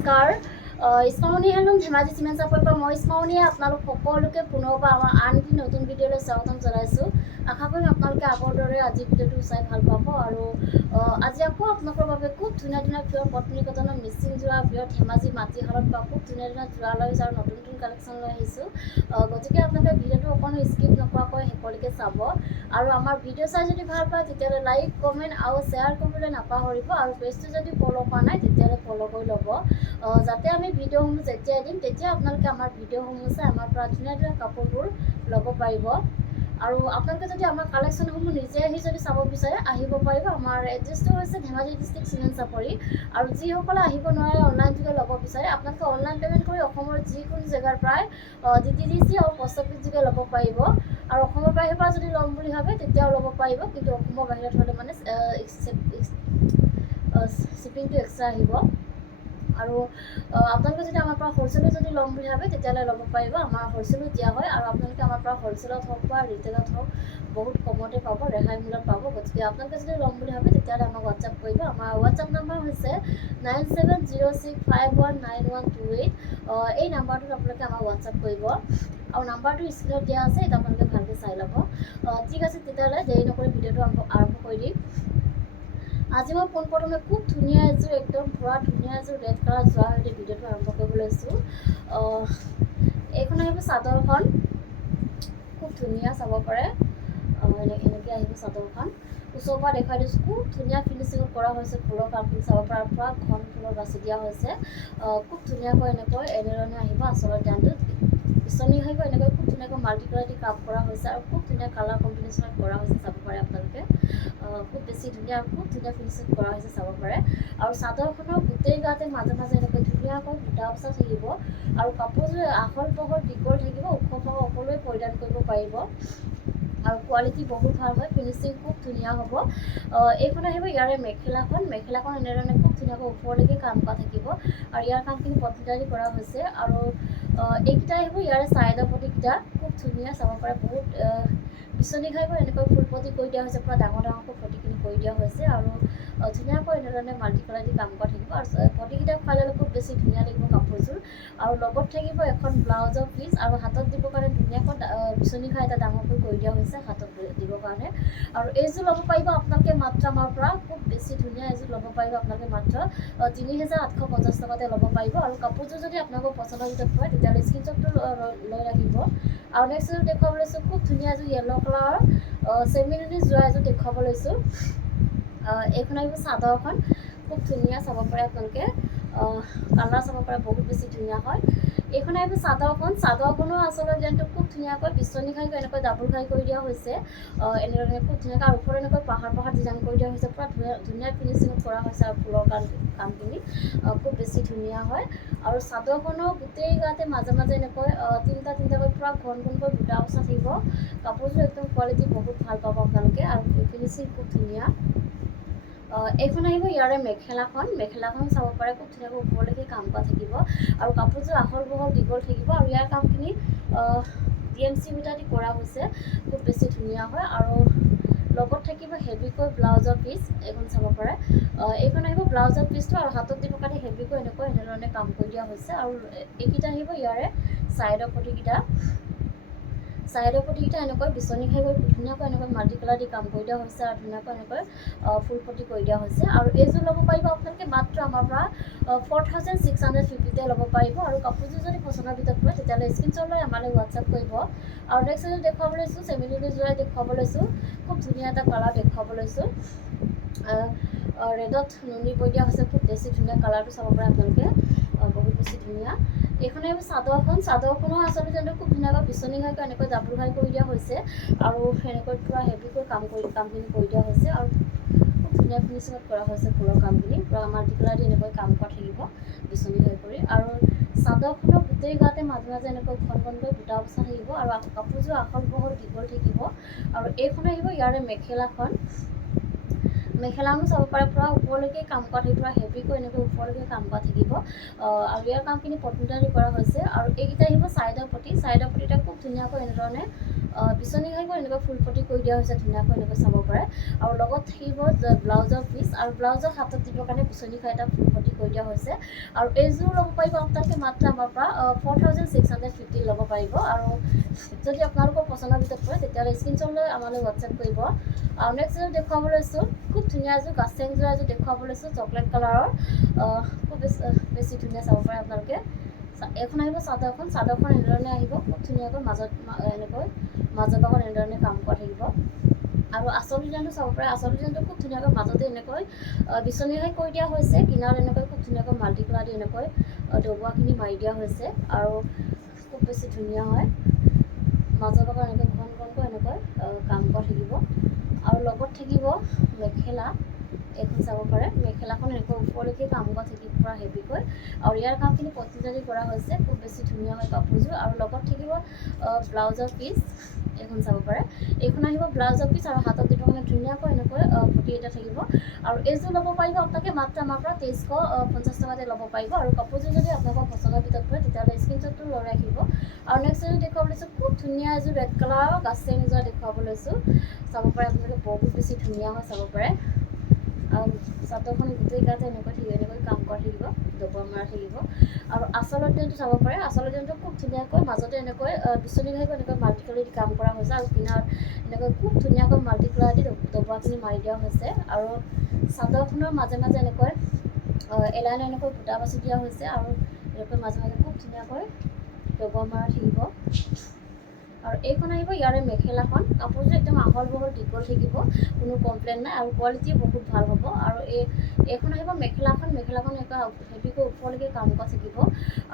নমস্কাৰ ইছমামণি handloom Dhemaji cement চাপৰিৰ পৰা মই ইছমামণিয়ে আপোনালোক সকলোকে পুনৰবাৰ আমাৰ আন এটি নতুন ভিডিঅ'লৈ স্বাগতম জনাইছোঁ। আশা কৰিম আপোনালোকে আগৰ দৰে আজি ভিডিঅ'টো চাই ভাল পাব আৰু আজি আকৌ আপোনালোকৰ বাবে খুব ধুনীয়া ধুনীয়া পিয়ৰ কটনী কটনৰ মিচিং যোৰা পিয়ৰ ধেমাজি মাটিশালত পৰা খুব ধুনীয়া ধুনীয়া যোৰা লৈ আহিছোঁ আৰু নতুন নতুন কালেকশ্যন লৈ আহিছোঁ। গতিকে আপোনালোকে ভিডিঅ'টো অকণো স্কিপ নকৰাকৈ শেষলৈকে চাব আৰু আমাৰ ভিডিঅ' চাই যদি ভাল পায় তেতিয়াহ'লে লাইক কমেণ্ট আৰু শ্বেয়াৰ কৰিবলৈ নাপাহৰিব আৰু পেজটো যদি ফ'ল' কৰা নাই তেতিয়াহ'লে ফ'ল' কৰি ল'ব যাতে আমি ভিডিঅ'সমূহ যেতিয়া দিম তেতিয়া আপোনালোকে আমাৰ ভিডিঅ'সমূহ চাই আমাৰ পৰা ধুনীয়া ধুনীয়া কাপোৰবোৰ ল'ব পাৰিব আৰু আপোনালোকে যদি আমাৰ কালেকশ্যনসমূহ নিজে আহি যদি চাব বিচাৰে আহিব পাৰিব। আমাৰ এড্ৰেছটো হৈছে ধেমাজি ডিষ্ট্ৰিক্ট চিমেণ্ট চাপৰি আৰু যিসকলে আহিব নোৱাৰে অনলাইন যোগে ল'ব বিচাৰে আপোনালোকে অনলাইন পে'মেণ্ট কৰি অসমৰ যিকোনো জেগাৰ পৰাই DTDC আৰু পোষ্ট অফিচ যোগে ল'ব পাৰিব আৰু অসমৰ বাহিৰৰ পৰা যদি ল'ম বুলি ভাবে তেতিয়াও ল'ব পাৰিব, কিন্তু অসমৰ বাহিৰত হ'লে মানে শ্বিপিংটো এক্সট্ৰা আহিব আৰু আপোনালোকে যদি আমাৰ পৰা হ'লচেলত যদি ল'ম বুলি ভাবে তেতিয়াহ'লে ল'ব পাৰিব। আমাৰ হ'লচেলত দিয়া হয় আৰু আপোনালোকে আমাৰ পৰা হ'লচেলত হওক বা ৰিটেইলত হওক বহুত কমতে পাব, ৰেহাই মূল্যত পাব। গতিকে আপোনালোকে যদি ল'ম বুলি ভাবে তেতিয়াহ'লে আমাক হোৱাটছআপ কৰিব। আমাৰ হোৱাটছআপ নাম্বাৰ হৈছে 9706519128। এই নাম্বাৰটোত আপোনালোকে আমাক হোৱাটছআপ কৰিব আৰু নাম্বাৰটো স্ক্ৰীণত দিয়া আছে, এটা আপোনালোকে ভালকৈ চাই ল'ব। ঠিক আছে, তেতিয়াহ'লে দেৰি নকৰি ভিডিঅ'টো আৰম্ভ কৰি দিম। আজি মই পোনপ্ৰথমে খুব ধুনীয়া এযোৰ একদম পুৰা ধুনীয়া এযোৰ ৰেড কালাৰ যোৱাৰ সৈতে ভিডিঅ'টো আৰম্ভ কৰিব লৈছোঁ। এইখন আহিব চাদৰখন, খুব ধুনীয়া চাব পাৰে। এনেকৈ আহিব চাদৰখন, ওচৰৰ পৰা দেখুৱাই দিছোঁ। খুব ধুনীয়া ফিনিচিঙত কৰা হৈছে, ফুলৰ কামখিনি চাব পৰা পুৰা ঘন ফুলৰ বাছি দিয়া হৈছে। খুব ধুনীয়াকৈ এনেধৰণে আহিব আচলৰ ডানটোত পিছনি আহিব এনেকৈ খুব ধুনীয়াকৈ মাল্টি কালাৰ দি কাম কৰা হৈছে আৰু খুব ধুনীয়া কালাৰ কম্বিনেশ্যনত কৰা হৈছে চাব পাৰে আপোনালোকে। খুব বেছি ধুনীয়া আৰু খুব ধুনীয়া ফিনিচিং কৰা হৈছে চাব পাৰে আৰু চাদৰখনৰ গোটেই গাতে মাজে মাজে এনেকৈ ধুনীয়াকৈ বুটা বচা থাকিব আৰু কাপোৰযোৰ আহল বহল দীঘল থাকিব, ওখ পাখ সকলোৱে পৰিধান কৰিব পাৰিব আৰু কোৱালিটি বহুত ভাল হয়, ফিনিচিং খুব ধুনীয়া হ'ব। এইখন আহিব ইয়াৰে মেখেলাখন এনেধৰণে খুব ধুনীয়াকৈ ওপৰলৈকে কাম কৰা থাকিব আৰু ইয়াৰ কামখিনি পট্টিদাৰী কৰা হৈছে আৰু এইকেইটা আহিব ইয়াৰে চাইডৰ পটিকেইটা খুব ধুনীয়া চাব পাৰে। বহুত বিচনী খাইকৈ এনেকৈ ফুল পটি কৰি দিয়া হৈছে, পুৰা ডাঙৰ ডাঙৰকৈ পটিখিনি কৰি দিয়া হৈছে আৰু ধুনীয়াকৈ এনেধৰণে মাল্টি কালাৰ দি কাম কৰা থাকিব আৰু পটিকেইটা খুৱাই ল'লে খুব বেছি ধুনীয়া লাগিব কাপোৰযোৰ। আৰু লগত থাকিব এখন ব্লাউজৰ পিচ আৰু হাতত দিবৰ কাৰণে ধুনীয়াকৈ বিচনী খাই এটা ডাঙৰকৈ কৰি দিয়া হৈছে হাতত দিবৰ কাৰণে। আৰু এইযোৰ ল'ব পাৰিব আপোনালোকে মাত্ৰ আমাৰ পৰা, খুব বেছি ধুনীয়া এযোৰ ল'ব পাৰিব আপোনালোকে মাত্ৰ 3850 টকাতে ল'ব পাৰিব। আৰু কাপোৰযোৰ যদি আপোনালোকৰ পচন্দৰ ভিতৰত হয় তেতিয়াহ'লে স্ক্ৰীনশ্বটটো লৈ ৰাখিব। আৰু নেক্সট এযোৰ দেখুৱাব লৈছোঁ, খুব ধুনীয়া এযোৰ য়েল্ল' কালাৰৰ চেমিনুনি যোৰা এযোৰ দেখুৱাব লৈছোঁ। এইখন আহিব চাদৰখন, খুব ধুনীয়া চাব পাৰে আপোনালোকে, কালাৰ চাব পাৰে বহুত বেছি ধুনীয়া হয়। এইখন আহিব চাদৰখনো আচলতে ডিজাইনটো খুব ধুনীয়াকৈ বিচনী খাই এনেকৈ ডাবুল খাই কৰি দিয়া হৈছে। এনেধৰণে খুব ধুনীয়াকৈ আৰু ওপৰত এনেকৈ পাহাৰ ডিজাইন কৰি দিয়া হৈছে, পুৰা ধুনীয়া ফিনিচিঙত কৰা হৈছে আৰু ফুলৰ কামখিনি খুব বেছি ধুনীয়া হয়। আৰু চাদৰখনৰ গোটেই গাতে মাজে মাজে এনেকৈ তিনিটাকৈ পুৰা ঘনকৈ বুটা বচা থাকিব। কাপোৰযোৰ একদম কোৱালিটি বহুত ভাল পাব আপোনালোকে আৰু ফিনিচিং খুব ধুনীয়া। এইখন আহিব ইয়াৰে মেখেলাখন চাব পাৰে, খুব ধুনীয়াকৈ ওপৰলৈকে কাম কৰা থাকিব আৰু কাপোৰযোৰ আহল বহল দীঘল থাকিব আৰু ইয়াৰ কামখিনি DMC বুটা দি কৰা হৈছে, খুব বেছি ধুনীয়া হয়। আৰু লগত থাকিব হেভিকৈ ব্লাউজৰ পিচ, এইখন চাব পাৰে। এইখন আহিব ব্লাউজৰ পিচটো আৰু হাতত দিবৰ কাৰণে হেভিকৈ এনেধৰণে কাম কৰি দিয়া হৈছে আৰু এইকেইটা আহিব ইয়াৰে চাইডৰ পটিকেইটা এনেকৈ বিচনী খাই গৈ ধুনীয়াকৈ এনেকৈ মাল্টি কালাৰ দি কাম কৰি দিয়া হৈছে আৰু ধুনীয়াকৈ এনেকৈ ফুল পটি কৰি দিয়া হৈছে। আৰু এইযোৰ ল'ব পাৰিব আপোনালোকে মাত্ৰ আমাৰ পৰা 4650তে ল'ব পাৰিব। আৰু কাপোৰযোৰ যদি পচন্দৰ ভিতৰত হয় তেতিয়াহ'লে স্ক্ৰীনশ্বট লৈ আমালৈ হোৱাটছআপ কৰিব। আৰু নেক্সট এযোৰ দেখুৱাব লৈছোঁ, চেমিনুনি যোৰা দেখুৱাব লৈছোঁ, খুব ধুনীয়া এটা কালাৰ দেখুৱাব লৈছোঁ। ৰেডত নুনি বৈ দিয়া হৈছে, খুব বেছি ধুনীয়া কালাৰটো চাব পাৰে আপোনালোকে, বহুত বেছি ধুনীয়া। এইখন আহিব চাদৰখনো আচলতে খুব ধুনীয়াকৈ বিচনী ঘাইকৈ এনেকৈ ডাবুল ঘাই কৰি দিয়া হৈছে আৰু এনেকৈ পুৰা হেভিকৈ কামখিনি কৰি দিয়া হৈছে আৰু খুব ধুনীয়া ফিনিচিঙত কৰা হৈছে ফুলৰ কামখিনি, পুৰা মাল্টি কালাৰ দি এনেকৈ কাম কৰা থাকিব বিচনী ঘাই কৰি। আৰু চাদৰখনৰ গোটেই গাতে মাজে মাজে এনেকৈ ঘনকৈ বুটা বচা থাকিব আৰু কাপোৰযোৰ আহল বহল দীঘল থাকিব। আৰু এইখন আহিব ইয়াৰে মেখেলাখনো চাব পাৰে পূৰা ওপৰলৈকে কাম কৰা থাকিব, পূৰা হেভিকৈ এনেকৈ ওপৰলৈকে কাম কৰা থাকিব। আৰু ইয়াৰ কামখিনি পটমিটাৰী কৰা হৈছে। আৰু এইকেইটা আহিব ছাইডৰ পটিটা খুব ধুনীয়াকৈ এনেধৰণে বিচনী ঘাইকৈ এনেকৈ ফুল পটি কৰি দিয়া হৈছে, ধুনীয়াকৈ এনেকৈ চাব পাৰে। আৰু লগত থাকিব ব্লাউজৰ পিচ, আৰু ব্লাউজৰ হাতত দিবৰ কাৰণে বিচনী ঘাই এটা ফুল পটি কৰি দিয়া হৈছে। আৰু এইযোৰ ল'ব পাৰিব আপোনালোকে মাত্ৰ আমাৰ পৰা 4650 ল'ব পাৰিব। আৰু যদি আপোনালোকৰ পচন্দৰ ভিতৰত পৰে তেতিয়াহ'লে স্ক্ৰীনশ্বট লৈ আমালৈ হোৱাটছএপ কৰিব। আৰু নেক্সট এযোৰ দেখুৱাব লৈছোঁ, খুব ধুনীয়া এযোৰ গাছেংযোৰ এযোৰ দেখুৱাব লৈছোঁ, চকলেট কালাৰৰ। খুব বেছি ধুনীয়া চাব পাৰে আপোনালোকে। এইখন আহিব চাদৰখন এনেধৰণে আহিব, খুব ধুনীয়াকৈ মাজত এনেধৰণে কাম কৰা থাকিব। আৰু আঁচল ডিজাইনটো চাব পাৰে, আঁচল ডিজাইনটো খুব ধুনীয়াকৈ মাজতে এনেকৈ বিচনী ঘাই কৰি দিয়া হৈছে, কিনাৰত এনেকৈ খুব ধুনীয়াকৈ মাল্টি কালাৰ দি এনেকৈ ডবোৱাখিনি মাৰি দিয়া হৈছে। আৰু খুব বেছি ধুনীয়া হয়, মাজৰ লগত এনেকৈ ঘনকৈ এনেকৈ কাম কৰা থাকিব। আৰু লগত থাকিব মেখেলা, এইখন চাব পাৰে, মেখেলাখন এনেকৈ ওপৰলৈকে কাম কৰা থাকিব পূৰা হেভিকৈ। আৰু ইয়াৰ কামখিনি পটমিটাৰী কৰা হৈছে, খুব বেছি ধুনীয়া হয় কাপোৰযোৰ। আৰু লগত থাকিব ব্লাউজৰ পিচ, এইখন চাব পাৰে, এইখন আহিব ব্লাউজৰ পিচ। আৰু হাতত দিব কাৰণে ধুনীয়াকৈ এনেকৈ পটি এটা থাকিব। আৰু এইযোৰ ল'ব পাৰিব আপোনালোকে মাত্ৰ আমাৰ পৰা 2350 টকাতে ল'ব পাৰিব। আৰু কাপোৰযোৰ যদি আপোনালোকৰ পচন্দৰ ভিতৰত পৰে তেতিয়াহ'লে স্ক্ৰীনশ্বটটো লৈ ৰাখিব। আৰু নেক্সট এযোৰ দেখুৱাব লৈছোঁ, খুব ধুনীয়া এযোৰ ৰেড কালাৰৰ গাছেং এযোৰ দেখুৱাব লৈছোঁ, চাব পাৰে আপোনালোকে, বহুত বেছি ধুনীয়া হয় চাব পাৰে। আৰু চাদৰখন গোটেই গাতে এনেকৈ কাম কৰা থাকিব, ডবোৱা মৰা থাকিব। আৰু আঁচলৰ ডিজাইনটো চাব পাৰে, আঁচলৰ ডিজাইনটো খুব ধুনীয়াকৈ মাজতে এনেকৈ বিচনী ঘাইকৈ এনেকৈ মাল্টি কালাৰ দি কাম কৰা হৈছে। আৰু কিনাৰত এনেকৈ খুব ধুনীয়াকৈ মাল্টি কালাৰ দি ডবোৱাখিনি মাৰি দিয়া হৈছে। আৰু চাদৰখনৰ মাজে এনেকৈ এলাইন এনেকৈ বুটা বাছি দিয়া হৈছে। আৰু এনেকৈ মাজে খুব ধুনীয়াকৈ ডবোৱা মৰা থাকিব। আৰু এইখন আহিব ইয়াৰে মেখেলাখন, কাপোৰযোৰ একদম আহল বহল দীঘল থাকিব, কোনো কমপ্লেইন নাই। আৰু কোৱালিটি বহুত ভাল হ'ব। আৰু এইখন আহিব মেখেলাখন এনেকুৱা হেভিকৈ ওপৰলৈকে কাম কৰা থাকিব।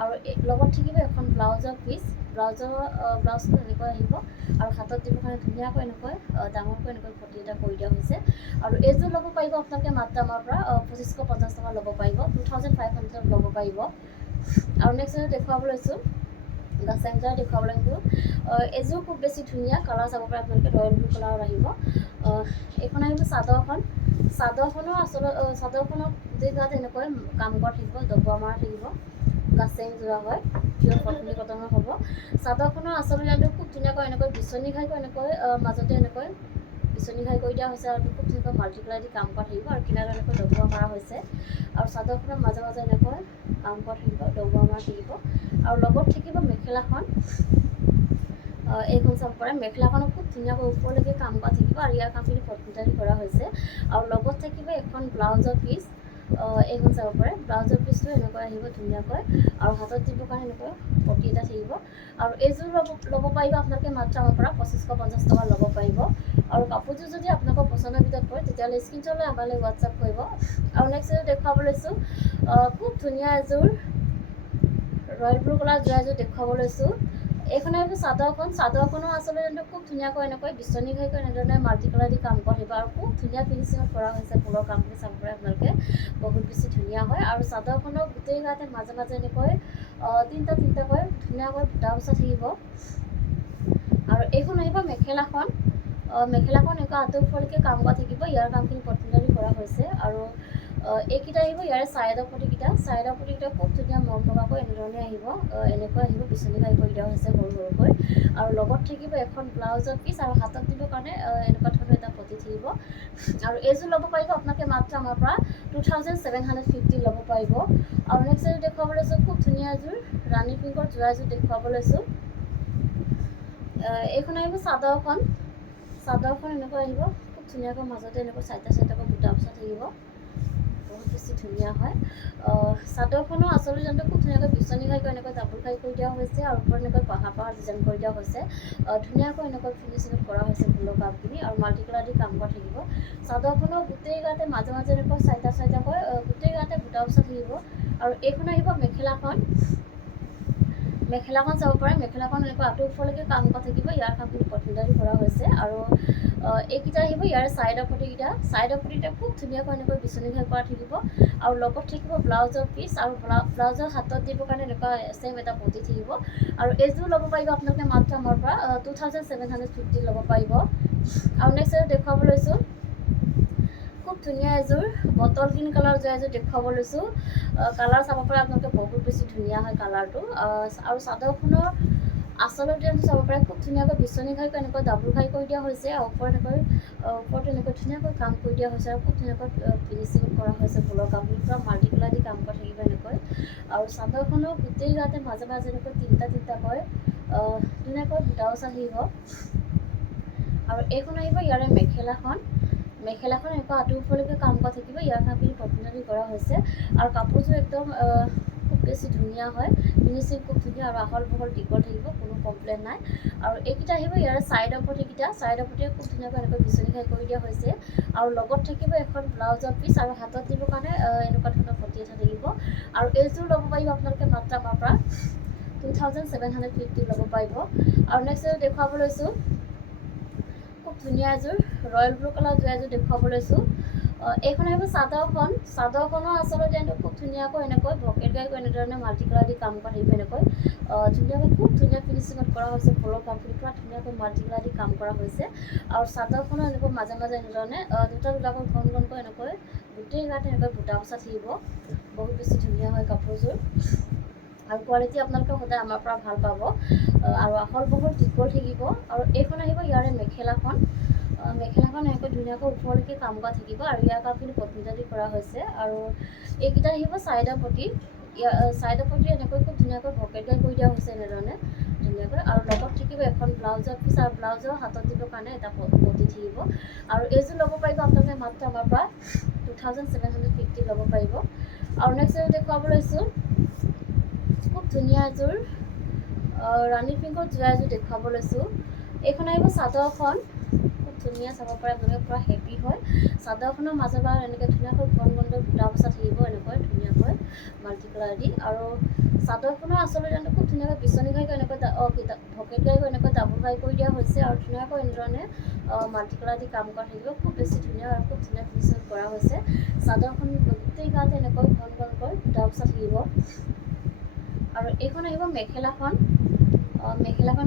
আৰু লগত থাকিব এখন ব্লাউজৰ পিচ, ব্লাউজখন এনেকৈ আহিব। আৰু হাতত দিবৰ কাৰণে ধুনীয়াকৈ এনেকৈ ডাঙৰকৈ এনেকৈ পটি এটা কৰি দিয়া হৈছে। আৰু এইযোৰ ল'ব পাৰিব আপোনালোকে মাত্ৰ আমাৰ পৰা 2550 টকা ল'ব পাৰিব, 2500 ল'ব পাৰিব। আৰু নেক্সট এযোৰ দেখুৱাব লৈছোঁ, গাছেংযোৰ দেখুৱাব লাগিব। এযোৰ খুব বেছি ধুনীয়া কালাৰ চাব পাৰে আপোনালোকে, ৰয়েল ব্লু কালাৰত আহিব। এইখন আহিব চাদৰখনৰ গোটেই গাত এনেকৈ কাম কৰা থাকিব, ডবোৱা মৰা থাকিব, গাছেং যোৰা হয়, পিয়ৰ কটনী কটনৰ হ'ব। চাদৰখনৰ আঁচল ডিজাইনটো খুব ধুনীয়াকৈ এনেকৈ বিচনী ঘাইকৈ এনেকৈ মাজতে এনেকৈ বিচনী ঘাই কৰি দিয়া হৈছে। আৰু খুব ধুনীয়াকৈ মাল্টি কালাৰ দি কাম কৰা থাকিব। আৰু কিনাৰত এনেকৈ ডবোৱা মৰা হৈছে। আৰু চাদৰখনৰ মাজে এনেকৈ কাম কৰা থাকিব, ডবোৱা মৰা থাকিব। আৰু লগত থাকিব মেখেলাখন, এইখন চাব পাৰে, মেখেলাখনো খুব ধুনীয়াকৈ ওপৰলৈকে কাম কৰা থাকিব। আৰু ইয়াৰ কামখিনি পটমিটাৰী কৰা হৈছে। আৰু লগত থাকিব এখন ব্লাউজৰ পিচ, এইখন চাব পাৰে, ব্লাউজৰ পিচটো এনেকৈ আহিব ধুনীয়াকৈ। আৰু হাতত দিবৰ কাৰণে এনেকৈ পটি এটা থাকিব। আৰু এইযোৰ ল'ব পাৰিব আপোনালোকে মাত্ৰ আমাৰ পৰা 2550 টকা ল'ব পাৰিব। আৰু কাপোৰযোৰ যদি আপোনালোকৰ পচন্দৰ ভিতৰত পৰে তেতিয়াহ'লে স্ক্ৰীনশ্বট লৈ আমালৈ হোৱাটছআপ কৰিব। আৰু নেক্সট এযোৰ দেখুৱাব লৈছোঁ, খুব ধুনীয়া এযোৰ ৰয়েল ব্লু কালাৰ এযোৰ দেখুৱাব লৈছোঁ। এইখন আহিব চাদৰখনৰ আচলতে খুব ধুনীয়াকৈ এনেকৈ বিচনী ঘাইকৈ এনেধৰণে মাল্টি কালাৰ দি কাম কৰা থাকিব। আৰু খুব ধুনীয়া ফিনিচিঙত কৰা হৈছে, ফুলৰ কামখিনি চাব পাৰে আপোনালোকে, বহুত বেছি ধুনীয়া হয়। আৰু চাদৰখনৰ গোটেই গাতে মাজে এনেকৈ তিনিটাকৈ ধুনীয়াকৈ বুটা বচা থাকিব। আৰু এইখন আহিব মেখেলাখন এনেকুৱা আঁতৰ ওপৰলৈকে কাম কৰা থাকিব, ইয়াৰ কামখিনি পটমিটাৰী কৰা হৈছে। আৰু এইকেইটা আহিব ইয়াৰে ছাইডৰ পটিকেইটা খুব ধুনীয়া মৰমলগাকৈ এনেধৰণে আহিব, এনেকৈ আহিব, বিচনী ঘাই কৰি দিয়া হৈছে সৰুকৈ। আৰু লগত থাকিব এখন ব্লাউজৰ পিচ। আৰু হাতত দিবৰ কাৰণে এনেকুৱা ধৰণৰ এটা পটি থাকিব। আৰু এইযোৰ ল'ব পাৰিব আপোনালোকে মাত্ৰ আমাৰ পৰা 2750 ল'ব পাৰিব। আৰু নেক্সট এযোৰ দেখুৱাব লৈছোঁ, খুব ধুনীয়া এযোৰ ৰাণী পিংকৰ যোৰা এযোৰ দেখুৱাব লৈছোঁ। এইখন আহিব চাদৰখন এনেকৈ আহিব, খুব ধুনীয়াকৈ মাজতে এনেকৈ চাইডে বুটা বচা থাকিব, বহুত বেছি ধুনীয়া হয়। চাদৰখনৰ আঁচল ডিজাইনটো খুব ধুনীয়াকৈ বিচনী ঘাইকৈ এনেকৈ ডাবুল ঘাই কৰি দিয়া হৈছে। আৰু ওপৰত এনেকৈ পাহাৰ ডিজাইন কৰি দিয়া হৈছে, ধুনীয়াকৈ এনেকৈ ফিনিচিঙত কৰা হৈছে ফুলৰ কামখিনি। আৰু মাল্টি কালাৰ দি কাম কৰা থাকিব। চাদৰখনৰ গোটেই গাতে মাজে এনেকৈ চাইডাকৈ গোটেই গাতে বুটা বচা থাকিব। আৰু এইখন আহিব মেখেলাখন চাব পাৰে, মেখেলাখন এনেকৈ আঁতৰ ওপৰলৈকে কাম কৰা থাকিব, ইয়াৰ কামখিনি পটমিটাৰী কৰা হৈছে। আৰু এইকেইটা আহিব ইয়াৰ ছাইডৰ পটিকেইটা খুব ধুনীয়াকৈ এনেকৈ বিচনী ঘাই কৰা থাকিব। আৰু লগত থাকিব ব্লাউজৰ পিচ। আৰু ব্লাউজৰ হাতত দিবৰ কাৰণে এনেকুৱা ছেম এটা পটি থাকিব। আৰু এইযোৰ ল'ব পাৰিব আপোনালোকে মাত্ৰ আমাৰ পৰা 2750 ল'ব পাৰিব। আৰু নেক্সট এযোৰ দেখুৱাব লৈছোঁ, খুব খুব ধুনীয়া এযোৰ বটল গ্ৰীণ কালাৰ যোৱা এযোৰ দেখুৱাব লৈছোঁ। কালাৰ চাব পাৰে আপোনালোকে, বহুত বেছি ধুনীয়া হয় কালাৰটো। আৰু চাদৰখনৰ আচলৰ ডিজাইনটো চাব পাৰে, খুব ধুনীয়াকৈ বিচনী ঘাইকৈ এনেকৈ ডাবুল ঘাই কৰি দিয়া হৈছে। আৰু ওপৰতো এনেকৈ ধুনীয়াকৈ কাম কৰি দিয়া হৈছে আৰু খুব ধুনীয়াকৈ ফিনিচিং কৰা হৈছে ফুলৰ কামখিনি। পূৰা মাল্টি কালাৰ দি কাম কৰা থাকিব এনেকৈ। আৰু চাদৰখনৰ গোটেই গাতে মাজে মাজে এনেকৈ তিনিটাকৈ ধুনীয়াকৈ বুটাও থাকিব। আৰু এইখন আহিব ইয়াৰে মেখেলাখন এনেকুৱা আঁঠু ওপৰলৈকে কাম কৰা থাকিব। ইয়াৰ কামখিনি পদ্ধতি কৰা হৈছে। আৰু কাপোৰযোৰ একদম খুব বেছি ধুনীয়া হয়, ফিনিচিং খুব ধুনীয়া আৰু আহল বহল দীঘল থাকিব, কোনো কমপ্লেইন নাই। আৰু এইকেইটা আহিব ইয়াৰে ছাইডৰ পটিয়ে খুব ধুনীয়াকৈ এনেকৈ বিচনী ঘাই কৰি দিয়া হৈছে। আৰু লগত থাকিব এখন ব্লাউজৰ পিচ আৰু হাতত দিবৰ কাৰণে এনেকুৱা ধৰণৰ পটি এটা থাকিব। আৰু এইযোৰ ল'ব পাৰিব আপোনালোকে মাত্ৰ আমাৰ পৰা 2750 ল'ব পাৰিব। আৰু নেক্সট এযোৰ দেখুৱাব লৈছোঁ, খুব ধুনীয়া এযোৰ ৰয়েল ব্লু কালাৰ যোৱা এযোৰ দেখুৱাব লৈছোঁ। এইখন আহিব চাদৰখনৰ আচলতে ডিজাইনটো খুব ধুনীয়াকৈ এনেকৈ ভকেট গাইকৈ এনেধৰণে মাল্টি কালাৰ দি কাম কৰা থাকিব। এনেকৈ ধুনীয়াকৈ খুব ধুনীয়া ফিনিচিঙত কৰা হৈছে। ফুলৰ কামখিনি পূৰা ধুনীয়াকৈ মাল্টি কালাৰ দি কাম কৰা হৈছে। আৰু চাদৰখনৰ এনেকৈ মাজে মাজে এনেধৰণে দুটাকৈ ঘনকৈ এনেকৈ গোটেই গাতে এনেকৈ বুটা বচা থাকিব। বহুত বেছি ধুনীয়া হয় কাপোৰযোৰ। আৰু কোৱালিটি আপোনালোকে সদায় আমাৰ পৰা ভাল পাব। আৰু আহল বহল দীঘল থাকিব। আৰু এইখন আহিব ইয়াৰে মেখেলাখন এনেকৈ ধুনীয়াকৈ ওপৰলৈকে কাম কৰা থাকিব। আৰু ইয়াৰ কামখিনি পদ্ধতি কৰা হৈছে। আৰু এইকেইটা আহিব ছাইডৰ পটি এনেকৈ খুব ধুনীয়াকৈ ভকেট গাই কৰি দিয়া হৈছে এনেধৰণে ধুনীয়াকৈ। আৰু লগত থাকিব এখন ব্লাউজৰ পিচ আৰু ব্লাউজৰ হাতত দিবৰ কাৰণে এটা পটি থাকিব। আৰু এইযোৰ ল'ব পাৰিব আপোনালোকে মাত্ৰ আমাৰ পৰা 2750 ল'ব পাৰিব। আৰু নেক্সট এযোৰ দেখুৱাব লৈছোঁ, খুব ধুনীয়া এযোৰ ৰাণী পিংকত যোৱা এযোৰ দেখুৱাব লৈছোঁ। এইখন আহিব চাদৰখন, খুব ধুনীয়া চাব পাৰে আপোনালোকে, পূৰা হেভি হয়। চাদৰখনৰ মাজৰ পৰা এনেকৈ ধুনীয়াকৈ ঘনকৈ বুটা বচা থাকিব এনেকৈ ধুনীয়াকৈ মাল্টি কালাৰ দি। আৰু চাদৰখনৰ আচলতে ডিজাইনটো খুব ধুনীয়াকৈ বিচনী ঘাইকৈ এনেকৈ ভকেট গাইকৈ এনেকৈ ডাবুল ঘাই কৰি দিয়া হৈছে। আৰু ধুনীয়াকৈ এনেধৰণে মাল্টি কালাৰ দি কাম কৰা থাকিব। খুব বেছি ধুনীয়া আৰু খুব ধুনীয়া ফিনিচিং কৰা হৈছে। চাদৰখন গোটেই গাতে এনেকৈ ঘনকৈ বুটা বচা থাকিব। আৰু এইখন আহিব মেখেলাখন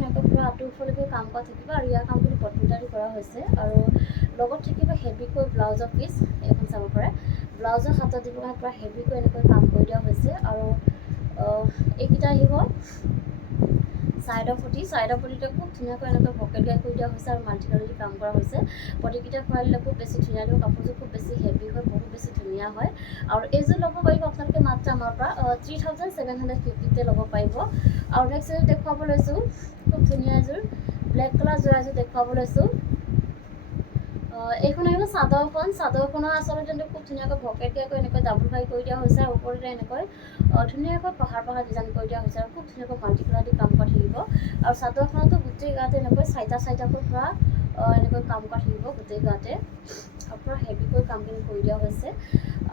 এনেকৈ পূৰা আঁঠু ওপৰলৈকে কাম কৰা থাকিব। আৰু ইয়াৰ কামখিনি পদ্ধতি কৰা হৈছে। আৰু লগত থাকিব হেভিকৈ ব্লাউজৰ পিচ, এইখন চাব পাৰে। ব্লাউজৰ হাতত দিবৰ কাৰণে পূৰা হেভিকৈ এনেকৈ কাম কৰি দিয়া হৈছে। আৰু এইকেইটা আহিব ছাইডৰ পটিতে খুব ধুনীয়াকৈ এনেকৈ ভকেট গাই কৰি দিয়া হৈছে আৰু মাল্টি কালাৰ দি কাম কৰা হৈছে। পটিকেইটা খুৱাই দিলে খুব বেছি ধুনীয়া লাগিব। কাপোৰযোৰ খুব বেছি হেভি হয়, বহুত বেছি ধুনীয়া হয়। আৰু এইযোৰ ল'ব পাৰিব আপোনালোকে মাত্ৰ আমাৰ পৰা 3750 ল'ব পাৰিব। আৰু নেক্সট এযোৰ দেখুৱাব লৈছোঁ, খুব ধুনীয়া এযোৰ ব্লেক কালাৰ যোৱা এযোৰ দেখুৱাব লৈছোঁ। এইখন আহিব চাদৰখনৰ আচলতে ডিজাইনটো খুব ধুনীয়াকৈ ভকেট গাইকৈ এনেকৈ ডাবুল ঘাই কৰি দিয়া হৈছে। আৰু ওপৰতে এনেকৈ ধুনীয়াকৈ পাহাৰ ডিজাইন কৰি দিয়া হৈছে। আৰু খুব ধুনীয়াকৈ মাল্টি কালাৰ দি কাম কৰা থাকিব। আৰু চাদৰখনতো গোটেই গাতে এনেকৈ চাৰিটাকৈ পূৰা এনেকৈ কাম কৰা থাকিব গোটেই গাতে। আৰু পূৰা হেভিকৈ কামখিনি কৰি দিয়া হৈছে।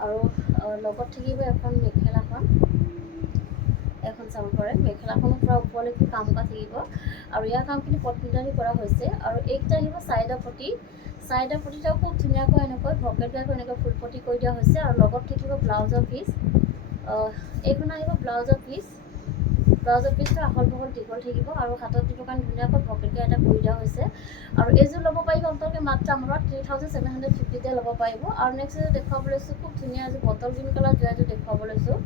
আৰু লগত থাকিব এখন এখন চাব পাৰে, মেখেলাখনো পূৰা ওপৰলৈকে কাম কৰা থাকিব। আৰু ইয়াৰ কামখিনি পদ্ধতি কৰা হৈছে। আৰু এইকেইটা আহিব ছাইডৰ পটিটাও খুব ধুনীয়াকৈ এনেকৈ ভকেট গাইকৈ এনেকৈ ফুল পটি কৰি দিয়া হৈছে। আৰু লগত থাকিব ব্লাউজৰ পিচ, এইখন আহিব ব্লাউজৰ পিচটো আহল বহল দীঘল থাকিব। আৰু হাতত দিবৰ কাৰণে ধুনীয়াকৈ ভকেট গাই এটা কৰি দিয়া হৈছে। আৰু এইযোৰ ল'ব পাৰিব আপোনালোকে মাত্ৰ আমাৰ 3750 ল'ব পাৰিব। আৰু নেক্সট এযোৰ দেখুৱাব লৈছোঁ, খুব ধুনীয়া এযোৰ বটল গ্ৰীণ কালাৰ যোৱা এযোৰ দেখুৱাব লৈছোঁ।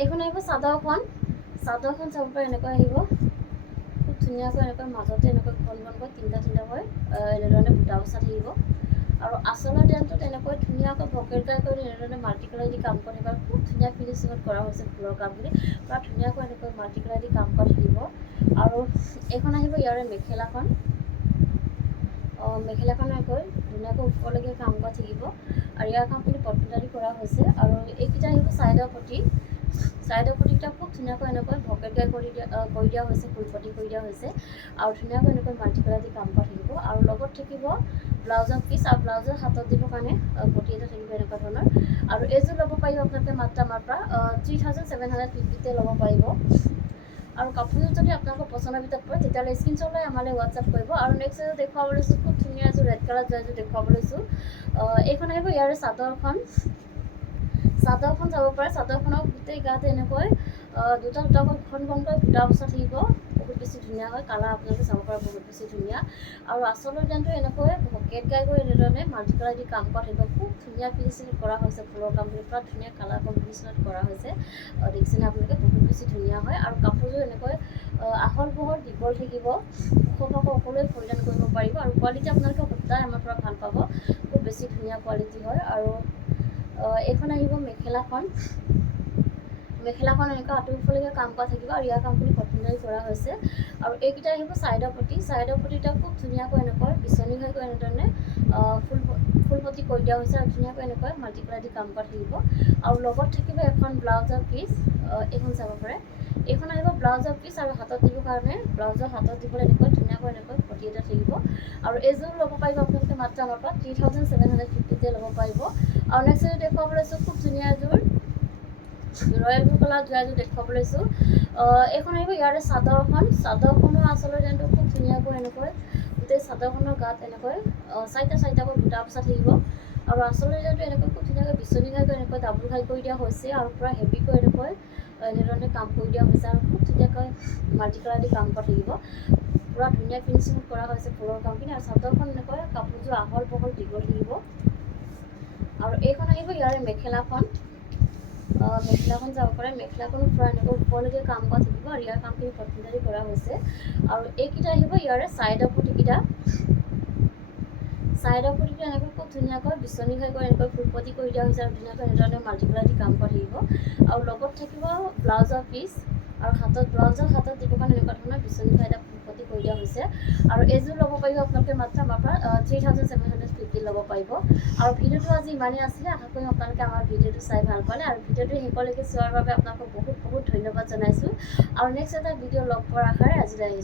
এইখন আহিব চাদৰখন চাব পাৰে, এনেকৈ আহিব খুব ধুনীয়াকৈ এনেকৈ মাজতে এনেকৈ ঘনকৈ তিনিটাকৈ এনেধৰণে বুটা বচা থাকিব। আৰু আচলৰ ডিজাইনটোত এনেকৈ ধুনীয়াকৈ ভকেট গাই কৰি এনেধৰণে মাল্টি কালাৰ দি কাম কৰি থাকিব। খুব ধুনীয়া ফিনিচিঙত কৰা হৈছে ফুলৰ কামখিনি, পূৰা ধুনীয়াকৈ এনেকৈ মাল্টি কালাৰ দি কাম কৰা থাকিব। আৰু এইখন আহিব ইয়াৰে মেখেলাখন এনেকৈ ধুনীয়াকৈ ওপৰলৈকে কাম কৰা থাকিব। আৰু ইয়াৰ কামখিনি পদ্ধতি কৰা হৈছে। আৰু এইকেইটা আহিব ছাইডৰ পটিকেইটা খুব ধুনীয়াকৈ এনেকৈ ভকেট গাই কৰি দিয়া হৈছে, ফুল পটি কৰি দিয়া হৈছে। আৰু ধুনীয়াকৈ এনেকৈ মাল্টি কালাৰ দি কাম কৰা থাকিব। আৰু লগত থাকিব ব্লাউজৰ পিচ, আৰু ব্লাউজৰ হাতত দিবৰ কাৰণে পটি এটা থাকিব এনেকুৱা ধৰণৰ। আৰু এইযোৰ ল'ব পাৰিব আপোনালোকে মাত্ৰ আমাৰ পৰা 3750 ল'ব পাৰিব। আৰু কাপোৰযোৰ যদি আপোনালোকৰ পচন্দৰ ভিতৰত পৰে তেতিয়াহ'লে স্ক্ৰীনশ্বট লৈ আমালৈ হোৱাটছআপ কৰিব। আৰু নেক্সট এযোৰ দেখুৱাব লৈছোঁ, খুব ধুনীয়া এযোৰ ৰেড কালাৰ যোৱা এযোৰ দেখুৱাব লৈছোঁ। এইখন আহিব ইয়াৰে চাদৰখন চাব পাৰে। চাদৰখনৰ গোটেই গাতে এনেকৈ দুটা দুটাকৈ ঘনকৈ বুটা বচা থাকিব, বহুত বেছি ধুনীয়া হয়। কালাৰ আপোনালোকে চাব পাৰে বহুত বেছি ধুনীয়া। আৰু আঁচলৰ ডিজাইনটো এনেকৈ পকেট গাই কৰি এনেধৰণে মাল্টি কালাৰ দি কাম কৰা থাকিব, খুব ধুনীয়া ফিনিচিং কৰা হৈছে। ফুলৰ কামখিনি পুৰা ধুনীয়া কালাৰ কম্বিনেশ্যনত কৰা হৈছে। দেখিছেনে আপোনালোকে, বহুত বেছি ধুনীয়া হয়। আৰু কাপোৰযোৰ এনেকৈ আহল বহল দীঘল থাকিব, ওখ সকলোৱে পৰিধান কৰিব পাৰিব। আৰু কোৱালিটি আপোনালোকে সদায় আমাৰ পৰা ভাল পাব, খুব বেছি ধুনীয়া কোৱালিটি হয়। আৰু এইখন আহিব মেখেলাখন। মেখেলাখন এনেকৈ আঁতৰফালেকে কাম কৰা থাকিব, আৰু ইয়াৰ কামখিনি কটনেৰে কৰা হৈছে। আৰু এইকেইটা আহিব ছাইডৰ পটি। ছাইডৰ পটিটা খুব ধুনীয়াকৈ এনেকৈ বিচনী ঘাইকৈ এনেধৰণে ফুল পটি কৰি দিয়া হৈছে, আৰু ধুনীয়াকৈ এনেকৈ মাল্টি কালাৰ দি কাম কৰা থাকিব। আৰু লগত থাকিব এখন ব্লাউজৰ পিচ, এইখন চাব পাৰে। এইখন আহিব ব্লাউজৰ পিচ, আৰু হাতত দিবৰ কাৰণে ব্লাউজৰ হাতত দিবলৈ এনেকৈ ধুনীয়াকৈ এনেকৈ পটি এটা থাকিব। আৰু এইযোৰ ল'ব পাৰিব আপোনালোকে মাত্ৰ আমাৰ পৰা 3750 ল'ব পাৰিব। আৰু নেক্সট এযোৰ দেখুৱাব লৈছোঁ, খুব ধুনীয়া এযোৰ ৰয়েল ব্লু কালাৰ যোৱা এযোৰ দেখুৱাব লৈছোঁ। এইখন আহিব ইয়াৰে চাদৰখন। চাদৰখনৰ আঁচলৰ ডিজাইনটো খুব ধুনীয়াকৈ এনেকৈ গোটেই চাদৰখনৰ গাত এনেকৈ চাৰিটাকৈ বুটা বচা থাকিব। আৰু আঁচলৰ ডিজাইনটো এনেকৈ খুব ধুনীয়াকৈ বিচনী ঘাইকৈ এনেকৈ ডাবুল ঘাই কৰি দিয়া হৈছে, আৰু পূৰা হেভিকৈ এনেকৈ এনেধৰণে কাম কৰি দিয়া হৈছে, আৰু খুব ধুনীয়াকৈ মাল্টি কালাৰ দি কাম কৰা থাকিব। পূৰা ধুনীয়া ফিনিচিঙত কৰা হৈছে ফুলৰ কামখিনি। আৰু চাদৰখন এনেকৈ কাপোৰযোৰ আহল বহল দীঘল থাকিব। আৰু এইখন আহিব ইয়াৰে মেখেলাখন। মেখেলাখন যাব পাৰে। মেখেলাখনো পূৰা এনেকৈ ওপৰলৈকে কাম কৰা থাকিব, আৰু ইয়াৰ কামখিনি কটনেৰে কৰা হৈছে। আৰু এইকেইটা আহিব ইয়াৰে ছাইডৰ পটিকেইটা। ছাইডৰ পটিকেইটা এনেকৈ খুব ধুনীয়াকৈ বিচনী ঘাইকৈ এনেকৈ ফুলপটি কৰি দিয়া হৈছে, আৰু ধুনীয়াকৈ এনেধৰণে মাল্টি কালাৰ দি কাম কৰা থাকিব। আৰু লগত থাকিব ব্লাউজৰ পিচ, আৰু ব্লাউজৰ হাতত দিবৰ কাৰণে এনেকুৱা ধৰণৰ বিচনী ঘাই এটা ফুলপটি কৰি দিয়া হৈছে। আৰু এইযোৰ ল'ব পাৰিব আপোনালোকে মাত্ৰ আমাৰ পৰা 3750 ল'ব পাৰিব। আৰু ভিডিঅ'টো আজি ইমানেই আছিলে। আশা কৰিম আপোনালোকে আমাৰ ভিডিঅ'টো চাই ভাল পালে, আৰু ভিডিঅ'টো শেষলৈকে চোৱাৰ বাবে আপোনালোকক বহুত বহুত ধন্যবাদ জনাইছোঁ। আৰু নেক্সট এটা ভিডিঅ' লগ পোৱাৰ আশাৰে আজিলৈ আহিছোঁ।